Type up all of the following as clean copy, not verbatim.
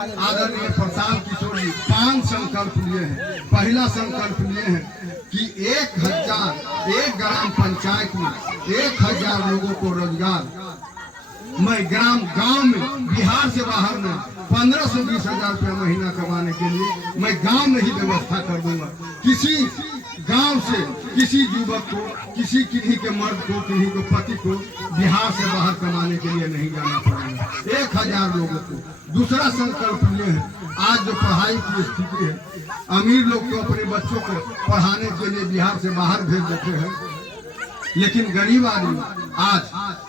आदरणीय प्रशांत किशोर जी 5 संकल्प लिए हैं। पहला संकल्प लिए हैं कि 1 ग्राम पंचायत में 1000 लोगों को रोजगार, मैं गांव में बिहार से बाहर में 15 से 20 हजार रुपया महीना कमाने के लिए मैं गांव में ही व्यवस्था कर दूंगा। किसी गांव से किसी युवक को, किसी किन्हीं के मर्द को, किन्हीं को पति को बिहार से बाहर कमाने के लिए नहीं जाना पड़ेगा। 1000 लोगों को। दूसरा संकल्प ये है, आज जो पढ़ाई की स्थिति है, अमीर लोग तो अपने बच्चों को पढ़ाने के लिए बिहार से बाहर भेज देते हैं, लेकिन गरीब आदमी आज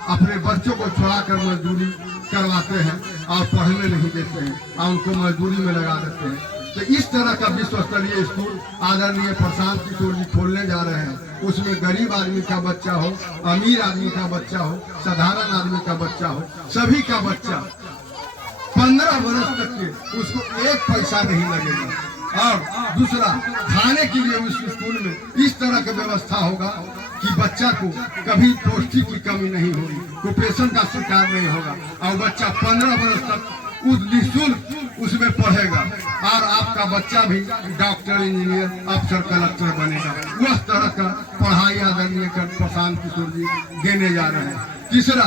अपने बच्चों को छुड़ाकर मजदूरी करवाते हैं और पढ़ने नहीं देते हैं और उनको मजदूरी में लगा देते हैं। तो इस तरह का विश्व स्तरीय स्कूल आदरणीय प्रशांत किशोर जी खोलने जा रहे हैं। उसमें गरीब आदमी का बच्चा हो, अमीर आदमी का बच्चा हो, साधारण आदमी का बच्चा हो, सभी का बच्चा 15 वर्ष तक के उसको 1 पैसा नहीं लगेगा। और दूसरा, खाने के लिए उस स्कूल में इस तरह की व्यवस्था होगा कि बच्चा को कभी पौष्टिक की कमी नहीं होगी, कुपोषण का शिकार नहीं होगा और बच्चा 15 वर्ष तक निःशुल्क उसमें पढ़ेगा और आपका बच्चा भी डॉक्टर, इंजीनियर, अफसर, कलेक्टर बनेगा। उस तरह का पढ़ाई आदरणीय प्रशांत किशोर जी देने जा रहे हैं। तीसरा,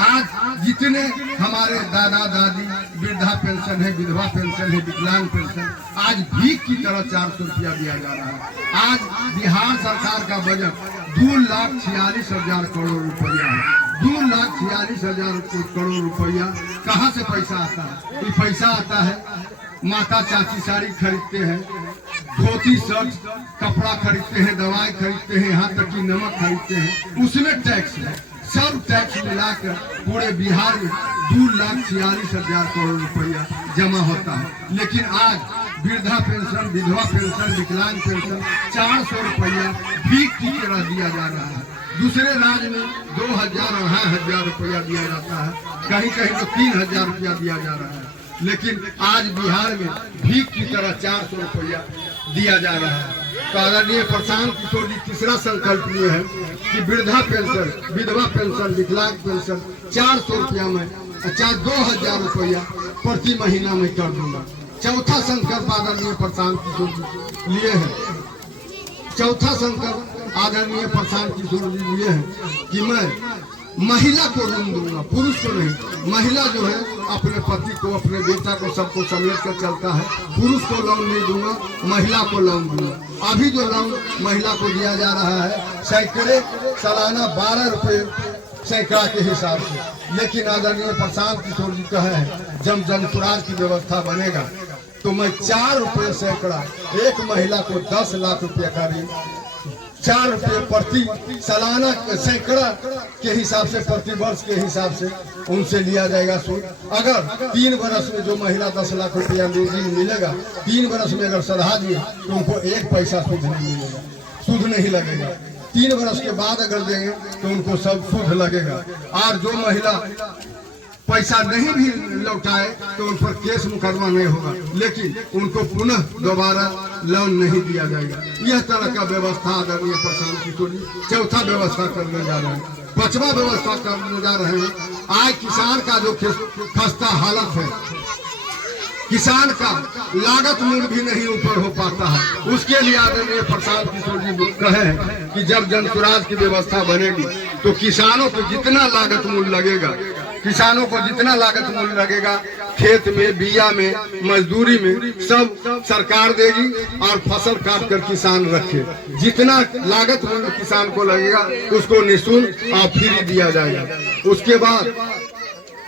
आज जितने हमारे दादा दादी वृद्धा पेंशन है, विधवा पेंशन है, विकलांग पेंशन, आज भीख की तरह 400 रुपया दिया जा रहा है। आज बिहार सरकार का बजट 2,46,000 करोड़ रुपया है। 2,46,000 करोड़ रुपया कहाँ से पैसा आता है? ये पैसा आता है, माता चाची साड़ी खरीदते हैं, धोती शर्ट कपड़ा खरीदते हैं, दवाई खरीदते हैं, यहाँ तक कि नमक खरीदते हैं, उसमें टैक्स है। सब टैक्स मिलाकर पूरे बिहार में 2,46,000 करोड़ रुपया जमा होता है। लेकिन आज वृद्धा पेंशन, विधवा पेंशन, विकलांग पेंशन 400 रुपया भीख की तरह दिया जा रहा है। दूसरे राज्य में 2,000 और 2,500 रुपया दिया जाता है, कहीं कहीं तो 3,000 रुपया दिया जा रहा है, लेकिन आज बिहार में भीख की तरह 400 रुपया दिया जा रहा है। तो आदरणीय प्रशांत किशोर जी तीसरा संकल्प लिए है कि वृद्धा पेंशन, विधवा पेंशन, विकलांग पेंशन 400 रुपया में 2,000 रुपया प्रति महीना में कर दूंगा। चौथा संकल्प आदरणीय प्रशांत किशोर जी लिए है। चौथा संकल्प आदरणीय प्रशांत किशोर जी लिए है कि मैं महिला को ऋण दूंगा, पुरुष को नहीं। महिला जो है अपने पति को, अपने बेटा को, सबको समेट कर चलता है। पुरुष को लोन नहीं दूंगा, महिला को लोन दूंगा। अभी जो लोन महिला को दिया जा रहा है सैकड़े, सालाना 12 रुपये सैकड़ा के हिसाब से, लेकिन आदरणीय प्रशांत किशोर जी कहे हैं जब जनसुराज की व्यवस्था बनेगा तो मैं 4 रुपये सैकड़ा, एक महिला को 10 लाख रुपया का ऋण 4 रुपये प्रति सालाना सैकड़ा के हिसाब से, प्रति वर्ष के हिसाब से उनसे लिया जाएगा सूद। अगर 3 वर्ष में जो महिला 10 लाख रुपया ऋण मिलेगा, 3 वर्ष में अगर सधा दिए तो उनको 1 पैसा सूद नहीं मिलेगा, सूद नहीं लगेगा। 3 वर्ष के बाद अगर देंगे तो उनको सब सूद लगेगा। और जो महिला पैसा नहीं भी लौटाए तो उन पर केस मुकदमा नहीं होगा, लेकिन उनको पुनः दोबारा लोन नहीं दिया जाएगा। यह तरह का व्यवस्था आदरणीय प्रशांत किशोर जी चौथा व्यवस्था करने जा रहे हैं। 5वां व्यवस्था करने जा रहे हैं, आज किसान का जो खस्ता हालत है, किसान का लागत मूल्य भी नहीं ऊपर हो पाता है, उसके लिए आदरणीय प्रशांत किशोर जी कहे कि जब जनसुराज की व्यवस्था बनेगी तो किसानों को जितना लागत मूल्य लगेगा, किसानों को जितना लागत मूल्य लगेगा, खेत में, बिया में, मजदूरी में, सब सरकार देगी और फसल काट कर किसान रखे। जितना लागत मूल्य किसान को लगेगा उसको निःशुल्क और फ्री दिया जाएगा। उसके बाद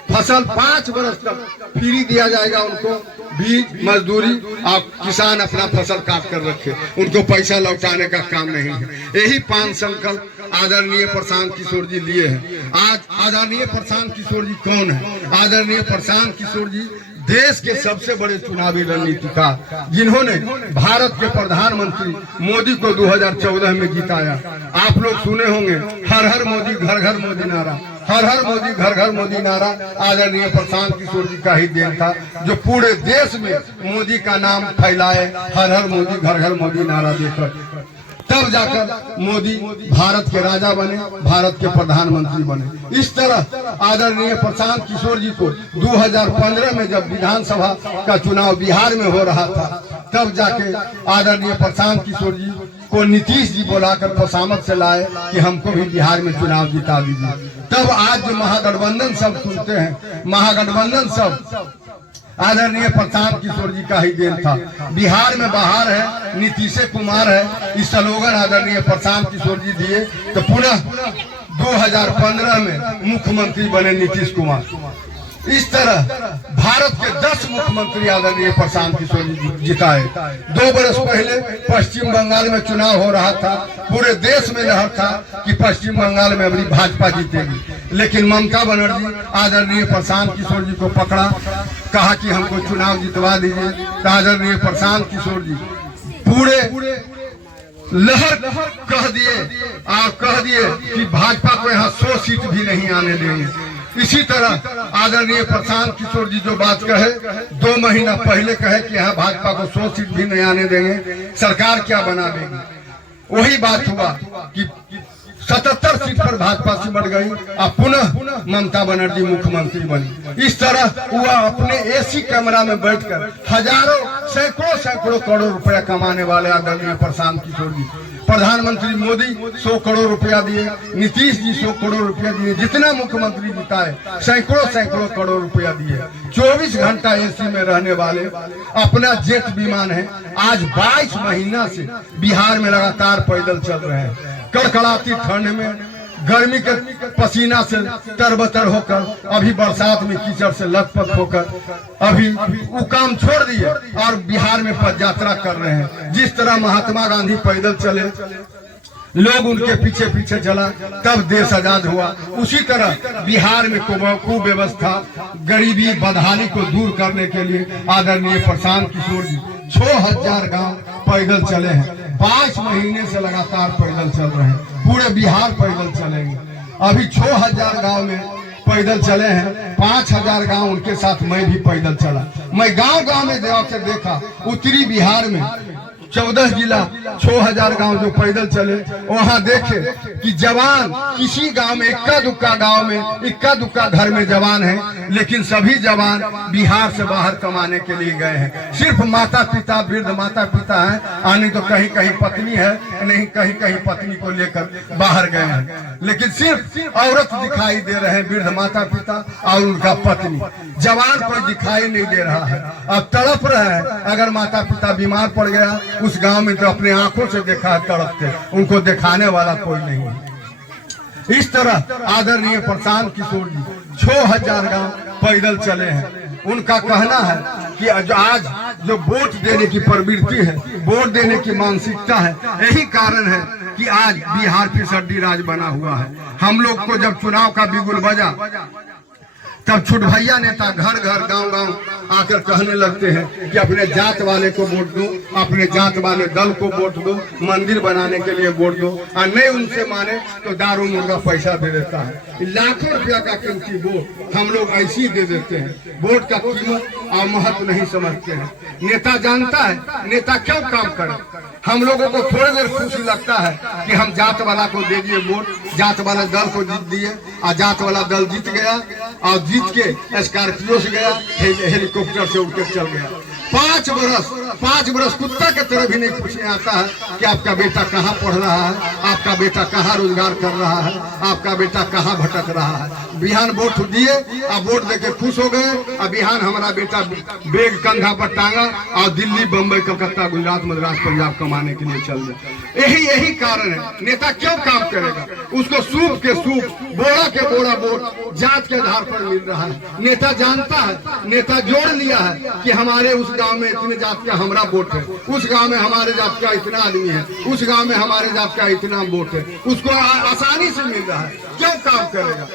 फसल 5 वर्ष तक फ्री दिया जाएगा उनको, बीज, मजदूरी, और किसान अपना फसल काट कर रखे, उनको पैसा लौटाने का काम नहीं है। यही 5 संकल्प आदरणीय प्रशांत किशोर जी लिए हैं। आज आदरणीय प्रशांत किशोर जी कौन है? आदरणीय प्रशांत किशोर जी देश के सबसे बड़े चुनावी रणनीतिकार, जिन्होंने भारत के प्रधानमंत्री मोदी को 2014 में जिताया। आप लोग सुने होंगे, हर हर मोदी, घर घर मोदी नारा, हर हर मोदी, घर घर मोदी नारा आदरणीय प्रशांत किशोर जी का ही देन था, जो पूरे देश में मोदी का नाम फैलाए, हर हर मोदी, घर घर मोदी नारा देकर। तब जाकर मोदी भारत के राजा बने, भारत के प्रधानमंत्री बने। इस तरह आदरणीय प्रशांत किशोर जी को 2015 में जब विधानसभा का चुनाव बिहार में हो रहा था, तब जाके आदरणीय प्रशांत किशोर जी को नीतीश जी बुलाकर खुशामद से लाए कि हमको भी बिहार में चुनाव जिता दीजिए। तब आज जो महागठबंधन सब सुनते हैं, महागठबंधन सब आदरणीय प्रशांत किशोर जी का ही देन था। बिहार में बाहर है, नीतीश कुमार है, इस स्लोगन आदरणीय प्रशांत किशोर जी दिए तो पुनः 2015 में मुख्यमंत्री बने नीतीश कुमार। इस तरह भारत के 10 मुख्यमंत्री आदरणीय प्रशांत किशोर जी जिताए। 2 बरस पहले पश्चिम बंगाल में चुनाव हो रहा था, पूरे देश में लहर था कि पश्चिम बंगाल में अभी भाजपा जीतेगी, लेकिन ममता बनर्जी आदरणीय प्रशांत किशोर जी को पकड़ा, कहा कि हमको चुनाव जितवा दीजिए। तो आदरणीय प्रशांत किशोर जी पूरे लहर कह दिए और कह दिए कि भाजपा को यहाँ 100 सीट भी नहीं आने देंगे। इसी तरह आदरणीय प्रशांत किशोर जी जो बात कहे 2 महीना पहले कहे कि यहाँ भाजपा को 100 सीट भी नहीं आने देंगे, सरकार क्या बना देगी। वही बात हुआ कि 77 सीट पर भाजपा सिमट गई और पुनः ममता बनर्जी मुख्यमंत्री बनी। इस तरह वह अपने एसी कमरा में बैठकर हजारों सैकड़ों करोड़ रुपया कमाने वाले आदरणीय प्रशांत किशोर जी, प्रधानमंत्री मोदी 100 करोड़ रुपया दिए, नीतीश जी 100 करोड़ रुपया दिए, जितना मुख्यमंत्री जिताए सैकड़ों करोड़ रुपया दिए। 24 घंटा एसी में रहने वाले, अपना जेट विमान है। आज 22 महीना से बिहार में लगातार पैदल चल रहे हैं, कड़कड़ाती ठंड में, गर्मी के पसीना से तरबतर होकर, अभी बरसात में कीचड़ से लथपथ होकर अभी वो काम छोड़ दिए और बिहार में पदयात्रा कर रहे हैं। जिस तरह महात्मा गांधी पैदल चले, लोग उनके पीछे पीछे चला, तब देश आजाद हुआ। उसी तरह बिहार में कुव्यवस्था, गरीबी, बदहाली को दूर करने के लिए आदरणीय प्रशांत किशोर जी 6000 गांव पैदल चले हैं। 5 महीने से लगातार पैदल चल रहे हैं, पूरे बिहार पैदल चलेंगे। अभी 6000 गांव में पैदल चले हैं, 5000 गांव उनके साथ मैं भी पैदल चला। मैं गांव में से देखा, उत्तरी बिहार में 14 जिला 6000 गांव जो पैदल चले, वहां देखे कि जवान किसी गांव में इक्का दुक्का घर में जवान है, लेकिन सभी जवान बिहार से बाहर कमाने के लिए गए हैं। सिर्फ माता पिता, वृद्ध माता पिता है, आने तो कहीं कहीं पत्नी है, नहीं कहीं कहीं पत्नी को लेकर बाहर गए हैं, लेकिन सिर्फ औरत दिखाई दे रहे हैं, वृद्ध माता पिता और उनका पत्नी। जवान कोई दिखाई नहीं दे रहा है। अब तड़प रहे हैं, अगर माता पिता बीमार पड़ गया उस गांव में तो अपने आंखों से देखा है तड़पते, उनको दिखाने वाला कोई नहीं है। इस तरह आदरणीय प्रशांत किशोर जी 6000 गांव पैदल चले हैं। उनका कहना है कि आज जो वोट देने की प्रवृत्ति है, वोट देने की मानसिकता है, यही कारण है कि आज बिहार फिसड्डी राज बना हुआ है। हम लोग को जब चुनाव का बिगुल बजा, तब छुटभैया नेता घर गांव आकर कहने लगते हैं कि अपने जात वाले को वोट दो, अपने जात वाले दल को वोट दो, मंदिर बनाने के लिए वोट दो, और नहीं उनसे माने तो दारू मुर्गा पैसा दे देता है। लाखों रुपया का कीमती वोट हम लोग ऐसे ही दे देते हैं। वोट का कीमत और महत्व नहीं समझते हैं। नेता जानता है नेता क्यों काम करे। हम लोगों को थोड़ी देर खुशी लगता है कि हम जात वाला को दे दिए वोट, जात वाला दल को जीत दिए, और जात वाला दल जीत गया और जीत के स्कॉर्पियो से गया, हेलीकॉप्टर से उड़कर चल गया। 5 बरस कुत्ता के तरह भी नहीं पूछने आता है कि आपका बेटा कहाँ पढ़ रहा है, आपका बेटा कहाँ रोजगार कर रहा है, आपका बेटा कहाँ भटक रहा है। बिहान वोट दिए और वोट देके खुश हो गए, और बिहान हमारा बेटा बैग कंधा पर टांगा और दिल्ली, बम्बई, कलकत्ता, गुजरात, मद्रास, पंजाब कमाने के लिए चल गए। यही कारण है। नेता क्यों काम करेगा? उसको सूप के सूप, बोरा के बोरा वोट जात के आधार पर मिल रहा है। नेता जानता है, नेता जोड़ लिया है कि हमारे उस गांव में इतने जात का हमारा वोट है, उस गांव में हमारे जात का इतना आदमी है, उस गांव में हमारे जात का इतना वोट है, उसको आसानी से मिल रहा है। क्यों काम करेगा?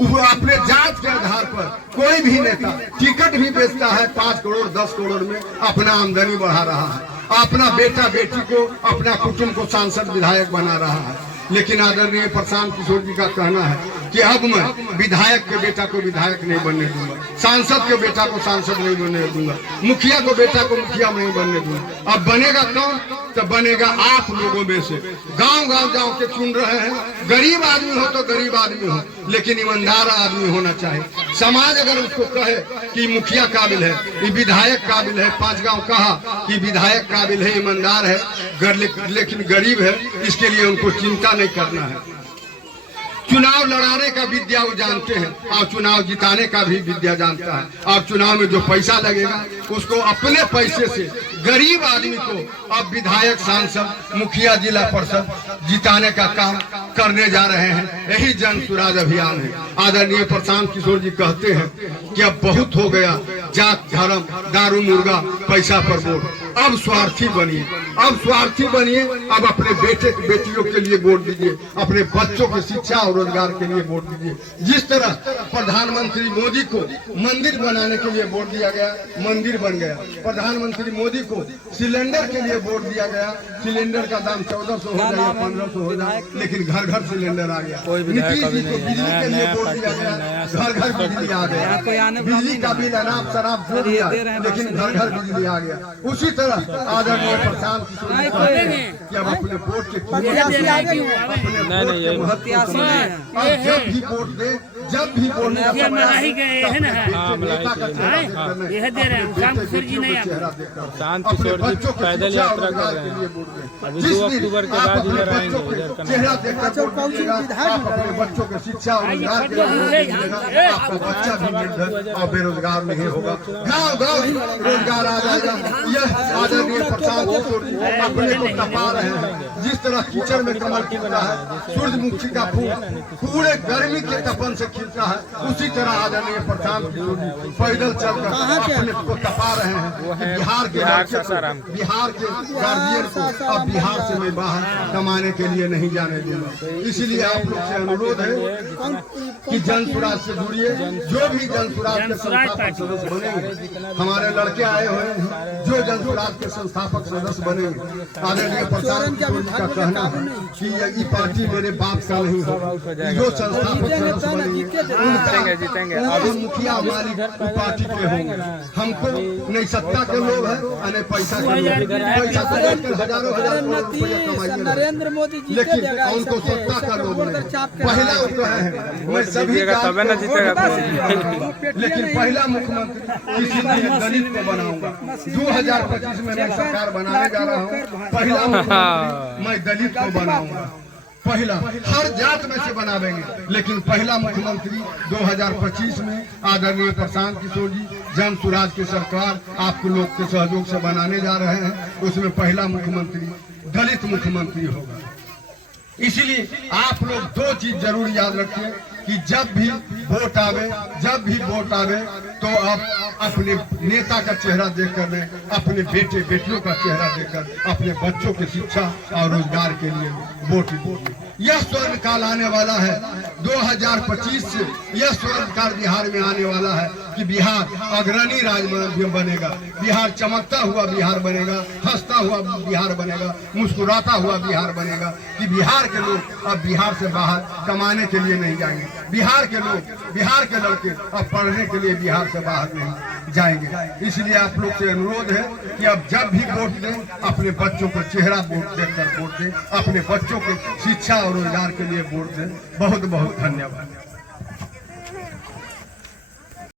वो अपने जात के आधार पर कोई भी नेता टिकट भी बेचता है 5 करोड़ 10 करोड़ में, अपना आमदनी बढ़ा रहा है, अपना बेटा बेटी को, अपना कुटुंब को सांसद विधायक बना रहा है। लेकिन आदरणीय प्रशांत किशोर जी का कहना है कि अब मैं विधायक के बेटा को विधायक नहीं बनने दूंगा। सांसद के बेटा को सांसद नहीं बनने दूंगा, मुखिया को बेटा को मुखिया नहीं बनने दूंगा। अब बनेगा कौन? तो बनेगा आप लोगों में से। गांव गांव जाओ के चुन रहे हैं। गरीब आदमी हो तो गरीब आदमी हो, लेकिन ईमानदार आदमी होना चाहिए। समाज अगर उसको कहे कि मुखिया काबिल है, ये विधायक काबिल है, 5 गांव कहा कि विधायक काबिल है, ईमानदार है, लेकिन गरीब है, इसके लिए उनको चिंता नहीं करना है। चुनाव लड़ाने का विद्या वो जानते हैं और चुनाव जिताने का भी विद्या जानता है। और चुनाव में जो पैसा लगेगा उसको अपने पैसे से गरीब आदमी को अब विधायक, सांसद, मुखिया, जिला परिषद जिताने का काम करने जा रहे हैं। यही जन सुराज अभियान है। आदरणीय प्रशांत किशोर जी कहते हैं कि अब बहुत हो गया जात, धर्म, दारू, मुर्गा, पैसा पर वोट। अब स्वार्थी बनिए, अब स्वार्थी बनिए। अब अपने बेटे बेटियों के लिए वोट दीजिए, अपने बच्चों की शिक्षा और रोजगार के लिए वोट दीजिए। जिस तरह प्रधानमंत्री मोदी को मंदिर बनाने के लिए वोट दिया गया, मंदिर बन गया। प्रधानमंत्री मोदी को सिलेंडर के लिए वोट दिया गया, सिलेंडर का दाम 1400 हो जाए या 1500 हो जाए, लेकिन घर घर सिलेंडर आ गया। नीतीश जी को बिजली के लिए वोट दिया गया, घर घर बिजली आ गया। बिजली का बिल, अनाप शराब जो दिया, लेकिन घर घर बिजली आ गया। उसी तरह आदरणीय प्रशांत किशोर जी कहते हैं कि अब अपने वोट के जब भी वोट दे, जब भी वोट दे, शांत किशोर जी पैदल यात्रा कर रहे हैं। अभी 2 अक्टूबर के बाद इधर आएंगे। चेहरा देखकर वोट दीजिएगा। आप अपने बच्चों के शिक्षा और रोजगार के लिए दीजिएगा। आपका बच्चा भी निर्धन और बेरोजगार नहीं होगा, गाँव गाँव रोजगार आ जाएगा। यह आदरणीय प्रशांत किशोर जी अपने को तपा रहे हैं। जिस तरह कीचड़ में कमल खिलता है, सूरजमुखी का फूल पूरे गर्मी के तपन से खिलता है, उसी तरह आदरणीय प्रशांत किशोर जी पैदल चलकर अपने को तपा रहे हैं। बिहार के बिहार के गार्जियन को अब बिहार से मैं बाहर कमाने के लिए नहीं जाने दूंगा। इसलिए आप लोग से अनुरोध है कि जन सुराज से जुड़िए। जो भी जन सुराज के संस्थापक सदस्य बनेंगे, हमारे लड़के आए हुए हैं जो जन सुराज के संस्थापक सदस्य बनेंगे, आदरणीय प्रशांत किशोर जी का कहना है कि ये पार्टी मेरे बाप का नहीं होगा। जो संस्थापक सदस्य बनेंगे अभी मुखिया मालिक पार्टी के होंगे। हमको नहीं सत्ता के लोग हैं और नहीं पैसा के लोग। पैसा को लेकर हजारों हजार रुपया कमाइए, नरेंद्र मोदी जी लेकिन उनको सत्ता का लोग नहीं। पहला वो कहे हैं मैं सभी लेकिन पहला मुख्यमंत्री इसी दलित को बनाऊंगा। 2025 में मैं सरकार बनाने जा रहा हूँ। पहला मुख्यमंत्री मैं दलित को बनाऊंगा। पहला हर जात में से बनावेंगे, लेकिन पहला मुख्यमंत्री 2025 में आदरणीय प्रशांत किशोर जी जन सुराज की सरकार आपको लोग के सहयोग से बनाने जा रहे हैं। उसमें पहला मुख्यमंत्री दलित मुख्यमंत्री होगा। इसलिए आप लोग 2 चीज जरूर याद रखिए कि जब भी वोट आवे तो आप अपने नेता का चेहरा देखकर नहीं, अपने बेटे बेटियों का चेहरा देखकर अपने बच्चों की शिक्षा और रोजगार के लिए वोट दीजिए। यह स्वर्ण काल आने वाला है 2025 से। यह स्वर्ण काल बिहार में आने वाला है कि बिहार अग्रणी राज्य बनेगा, बिहार चमकता हुआ बिहार बनेगा, हंसता हुआ बिहार बनेगा, मुस्कुराता हुआ बिहार बनेगा। कि बिहार के लोग अब बिहार से बाहर कमाने के लिए नहीं जाएंगे, बिहार के लोग, बिहार के लड़के अब पढ़ने के लिए बिहार से बाहर नहीं जाएंगे। इसलिए आप लोग से अनुरोध है कि अब जब भी वोट दें, अपने बच्चों को चेहरा वोट देखकर वोट दें, अपने बच्चों को शिक्षा और रोजगार के लिए वोट दें। बहुत बहुत धन्यवाद।